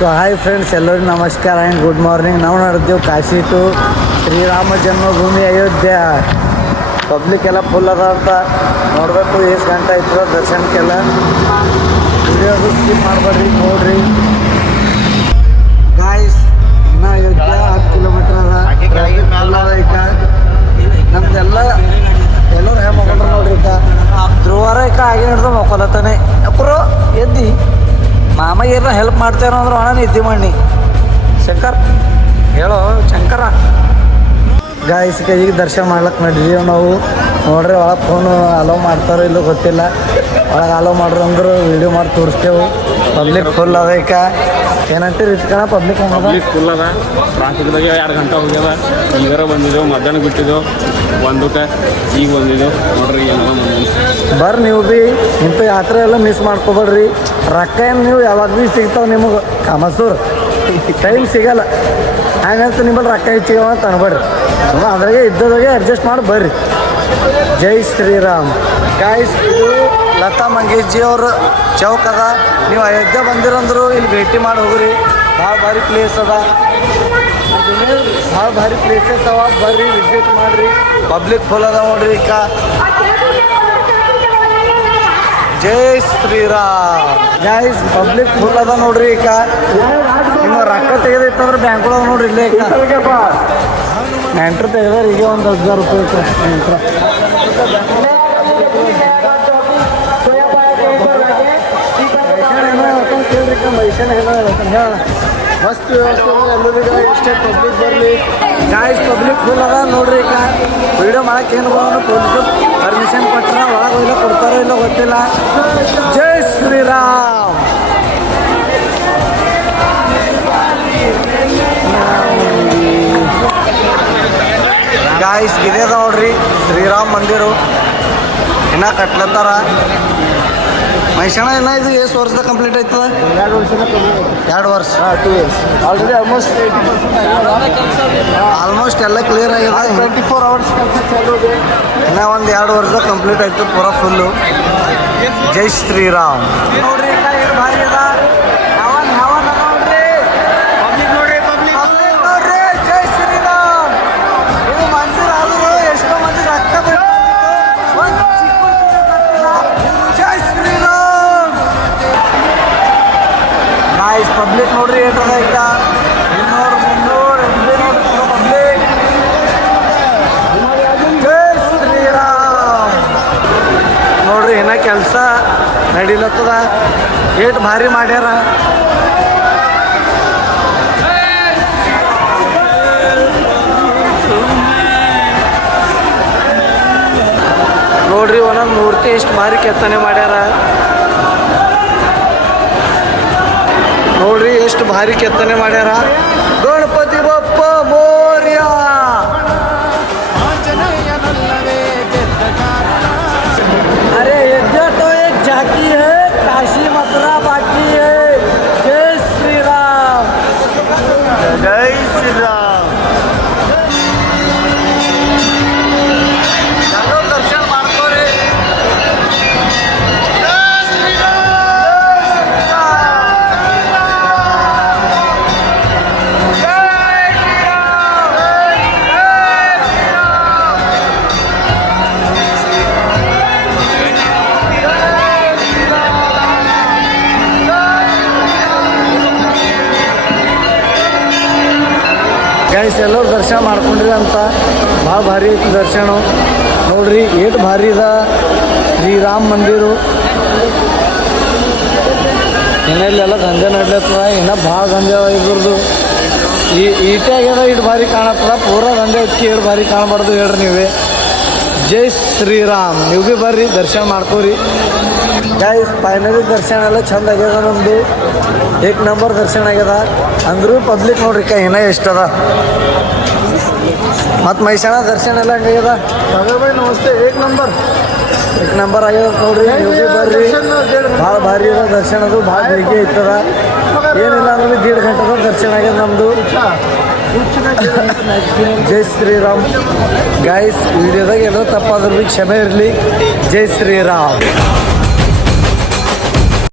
So hi friends, ಎಲ್ಲರಿಗೂ ನಮಸ್ಕಾರ and good morning. ನಾವು ನಡೆದೇವು ಕಾಶಿ ಟು ಶ್ರೀರಾಮ ಜನ್ಮಭೂಮಿ ಅಯೋಧ್ಯ. ಪಬ್ಲಿಕ್ ಎಲ್ಲ ಫುಲ್ ಅದ ಅಂತ ನೋಡಬೇಕು. ಎಷ್ಟು ಗಂಟೆ ಆಯ್ತು ದರ್ಶನಕ್ಕೆಲ್ಲ. ವಿಡಿಯೋದು ಸ್ಕಿಪ್ ಮಾಡಬೇಡ್ರಿ, ನೋಡ್ರಿ. ಗಾಯ್ಸ್, ಇನ್ನು ಅಯೋಧ್ಯ 10 ಕಿಲೋಮೀಟ್ರ್ ಅದ. ಈಗ ನಮ್ದೆಲ್ಲ ಎಲ್ಲರೂ ಹ್ಯಾ ಮಕ್ಕೊಂಡ್ರೆ ನೋಡ್ರಿ. ಈಗ ಧ್ರುವಾರ ಈಗ ಹಾಗೆ ಹಿಡ್ದು ಮಕ್ಕೊಲತ್ತಾನೆ. ಅಪ್ಪರು ಎದ್ದಿ ಮಾಮ ಏನೋ ಹೆಲ್ಪ್ ಮಾಡ್ತೇನೋ ಅಂದ್ರೆ ಅಣ್ಣ ನಿದ್ದೆ ಮಾಡಿ. ಶಂಕರ್ ಹೇಳೋ ಶಂಕರ. ಗಾಯ್ಸ್, ಈಗ ದರ್ಶನ ಮಾಡ್ಲಕ್ಕೆ ಮಾಡಿದೀವಿ ನಾವು. ನೋಡ್ರಿ, ಒಳಗೆ ಫೋನು ಅಲೋ ಮಾಡ್ತಾರೋ ಇಲ್ಲೋ ಗೊತ್ತಿಲ್ಲ. ಒಳಗೆ ಅಲೋ ಮಾಡ್ರು ಅಂದ್ರೆ ವೀಡಿಯೋ ಮಾಡಿ ತೋರಿಸ್ತೇವೆ. ಪಬ್ಲಿಕ್ ಫುಲ್ ಅದ. ಈಗ ಏನಂತೀರಿ ಇಟ್ಕಣ? ಪಬ್ಲಿಕ್ ಫುಲ್ ಅದ. ಟ್ರಾಫಿಕ್ದಾಗೆ 2 ಗಂಟೆ ಹೋಗ್ಯದ. ಇಲ್ಲಿಗಾರ ಬಂದಿದ್ದೆವು, ಮಧ್ಯಾಹ್ನ ಬಿಟ್ಟಿದ್ದೆವು, ಬಂದುಕ್ಕೆ ಈಗ ಬಂದಿದ್ದೆವು. ನೋಡ್ರಿ ಏನೋ ಬರ್ರಿ. ನೀವು ಭೀ ಇಂಥ ಯಾತ್ರೆ ಎಲ್ಲ ಮಿಸ್ ಮಾಡ್ಕೊಬೇಡ್ರಿ. ರೊಕ್ಕ ಏನು ನೀವು ಯಾವಾಗ ಭೀ ಸಿಗ್ತಾವೆ ನಿಮಗೆ. ಕಾಮಸೂರು ಟೈಮ್ ಸಿಗಲ್ಲ. ಹಂಗಂತ ನಿಮ್ಮಲ್ಲಿ ರೊಕ್ಕ ಹೆಚ್ಚಿಗೆ ಅಂತ ಅನ್ಬೇಡ್ರಿ. ಅದ್ರಾಗೆ ಇದ್ದದಾಗೆ ಅಡ್ಜಸ್ಟ್ ಮಾಡಿ ಬರ್ರಿ. ಜೈ ಶ್ರೀರಾಮ್. ಗಾಯ್ಸ್, ಇದು ಲತಾ ಮಂಗೇಶ್ಜಿ ಅವ್ರ ಚೌಕ್ ಅದ. ನೀವು ಅಯೋಧ್ಯೆ ಬಂದಿರಂದ್ರು ಇಲ್ಲಿ ಭೇಟಿ ಮಾಡಿ ಹೋಗ್ರಿ. ಭಾಳ ಭಾರಿ ಪ್ಲೇಸ್ ಅದ. ಭಾಳ ಭಾರಿ ಪ್ಲೇಸಸ್ ಅವ. ಬರ್ರಿ, ವಿಸಿಟ್ ಮಾಡಿರಿ. ಪಬ್ಲಿಕ್ ಫುಲ್ ಅದ ನೋಡ್ರಿ. ಈಗ ಜೈ ಶ್ರೀರಾಮ್. ಗಾಯ್ಸ್, ಪಬ್ಲಿಕ್ ಫುಲ್ ಅದ ನೋಡ್ರಿ. ಈಗ ನಿಮ್ಮ ರೊಕ್ಕ ತೆಗೆದಿತ್ತಂದ್ರೆ ಬ್ಯಾಂಕ್ಗಳವ ನೋಡ್ರಿ. ಇಲ್ಲೇ ಈಗ ನೆಂಟ್ರು ತೆಗೆದಾರೆ. ಈಗ ಒಂದು 10,000 ರೂಪಾಯಿ ನೆಂಟ್ರು. ಮೈಸೂರು ಹೇಳೋಣ. ಮಸ್ತ್ ವ್ಯವಸ್ಥೆ ಎಲ್ಲರಿಗೂ ಇಷ್ಟೇ. ಪಬ್ಲಿಕ್ ಬರಲಿ. ಗಾಯ್ಸ್, ಪಬ್ಲಿಕ್ ಫುಲ್ ಅದ ನೋಡ್ರಿ. ಈಗ ವಿಡಿಯೋ ಮಾಡಕ್ಕೆ ಏನು ಬರೋದು ಪೊಲೀಸರು ಪರ್ಮಿಷನ್ ಕೊಟ್ಟರೆ ಒಳಗೆ ಹೋಗಿಲ್ಲ, ಕೊಡ್ತಾರೋ ಇಲ್ಲೋ ಗೊತ್ತಿಲ್ಲ. ಜೈ ಶ್ರೀರಾಮ್. ಗಾಯ್ಸ್, ಇದೇ ಅದ ನೋಡ್ರಿ ಶ್ರೀರಾಮ್ ಮಂದಿರು. ಇನ್ನ ಕಟ್ಲತ್ತಾರ. ಮೈಸೂರ ಇನ್ನ ಇದು ಎಷ್ಟು ವರ್ಷದ ಕಂಪ್ಲೀಟ್ ಆಯ್ತದ? 2 ವರ್ಷ. 2 ಇಯರ್ಸ್ ಆಲ್ರೆಡಿ. ಆಲ್ಮೋಸ್ಟ್ ಎಲ್ಲ ಕ್ಲಿಯರ್ ಆಗಿದೆ. 24 ಅವರ್ಸ್ ಇನ್ನ ಒಂದು 2 ವರ್ಷದ ಕಂಪ್ಲೀಟ್ ಆಯ್ತು ಪೂರ ಫುಲ್ಲು. ಜೈ ಶ್ರೀರಾಮ್. ನೋಡ್ರಿ ಭಾರಿ ಅದ. ಜೈ ಶ್ರೀರಾಮ್. ಇದು ಮಂದಿರ ಆದರೂ ಎಷ್ಟೋ ಮಂದಿ ರಕ್ತ ಜೈ ಶ್ರೀರಾಮ್. ಗಾಯ್ಸ್, ಪಬ್ಲಿಕ್ ನೋಡ್ರಿ ಏಟದ. ಈಗ 200 300 ಪಬ್ಲಿಕ್. ಜೈ ಶ್ರೀರಾಮ್. ನೋಡ್ರಿ, ಏನ ಕೆಲಸ ನಡಿಲತ್ತದ. ಏಟ್ ಭಾರಿ ಮಾಡ್ಯಾರ. ನೋಡ್ರಿ, ಒಂದೊಂದು ಮೂರ್ತಿ ಎಷ್ಟು ಭಾರಿ ಕೆತ್ತನೆ ಮಾಡ್ಯಾರ. ನೋಡ್ರಿ ಎಷ್ಟು ಭಾರಿ ಕೆತ್ತನೆ ಮಾಡ್ಯಾರ. ಗಣಪತಿ ಬಪ್ಪ ಮೋರ್ಯ. अरे अयोध्या तो एक झांकी है, काशी मथुरा बाकी है. जय श्री राम. जय श्री राम. चलो दर्शन ಮಾಡ್ಕೊಳ್ಳಿ. ಗೈಸ್, ಎಲ್ಲರೂ ದರ್ಶನ ಮಾಡ್ಕೊಂಡ್ರಿ ಅಂತ. ಭಾಳ ಭಾರಿ ಐತಿ ದರ್ಶನ. ನೋಡ್ರಿ ಏಟ್ ಭಾರಿ ಅದ ಶ್ರೀರಾಮ್ ಮಂದಿರು. ಇನ್ನೆಲ್ಲ ದಂಧೆ ನಡ್ಲತ್ತದ. ಇನ್ನೂ ಭಾಳ ದಂಧೆ ಇದ್ರದ್ದು. ಈಟೆ ಆಗ್ಯದ. ಇಟ್ಟು ಭಾರಿ ಕಾಣತ್ತದ. ಪೂರ ದಂಧೆ ಐತಿ. ಎಷ್ಟು ಭಾರಿ ಕಾಣಬಾರ್ದು ಹೇಳ್ರಿ ನೀವೇ. ಜೈ ಶ್ರೀರಾಮ್. ನೀವು ಭೀ ಬರ್ರಿ, ದರ್ಶನ ಮಾಡ್ಕೋರಿ. ಗೈಸ್, ಫೈನಲಿ ದರ್ಶನ ಎಲ್ಲ ಚಂದ ಆಗ್ಯದ. ನಮ್ಮದು 1 ನಂಬರ್ ದರ್ಶನ ಆಗ್ಯದ. ಅಂದ್ರೂ ಪಬ್ಲಿಕ್ ನೋಡ್ರಿ ಇನ್ನೂ ಎಷ್ಟದ. ಮತ್ತು ಮೈಸೂರ ದರ್ಶನ ಎಲ್ಲ ಹಂಗಾಗ್ಯದ. ಸಾಗರ್ ಭಾಯ್ ನಮಸ್ತೆ. 1 ನಂಬರ್ ಆಗ್ಯದ ನೋಡ್ರಿ. ನೀವು ಭೀ ಬರ್ರಿ. ಭಾಳ ಭಾರಿ ಅದ ದರ್ಶನ. ಅದು ಭಾಳ ಬೇಗ ಐತದ. ಏನಿಲ್ಲ ಅಂದ್ರೆ 1.5 ಗಂಟೆದ ದರ್ಶನ ಆಗ್ಯದ ನಮ್ಮದು. ಜೈ ಶ್ರೀರಾಮ್. ಗಾಯ್ಸ್, ವಿಡಿಯೋದಾಗ ಎಲ್ಲೋ ತಪ್ಪಾದ್ರೂ ಭೀ ಕ್ಷಮೆ ಇರಲಿ. ಜೈ ಶ್ರೀರಾಮ್.